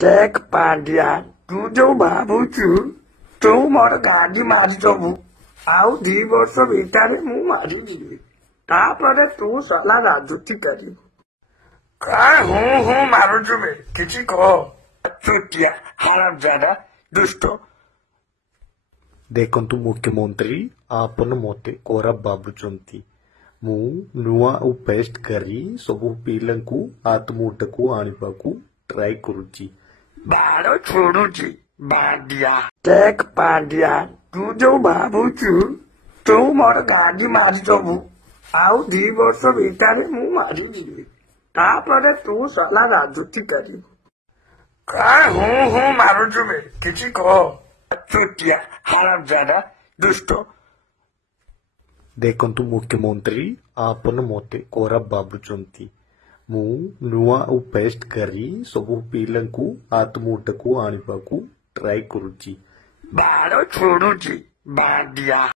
देख पांड्या तू जो भावुचु तू मोर गाड़ी मारिदबु आउ 2 वर्ष भितर मु मारिदेबी तापर तू साला राजूती करिबु काय हूँ मारुचु बे किछि कह चुटिया हरामजादा दुष्ट देखंतु मुख्यमंत्री आपन मते खराब भाबुचंती मु नुआ पेस्ट करी सबु पिलंकु आत्मूटकु आनिबाकु ट्राई करूची बाड़ छोड़ुची बांडिया देख पांड्या तू जो भावुचु तू मोर गाड़ी मारिदबु आउ 2 वर्ष भितर मु मारिदेबी तापर तू साला राजूती करिबु काय हूँ मारुचु बे किछि कह चुटिया हरामजादा दुष्ट देखंतु मुख्यमंत्री आपन मते खराब भाबुचंती मु नुआ पेस्ट करी सबु पिलंकु आत्मूटकु आनिबाकु ट्राई करूची बाड़ छोड़ुची बांडिया।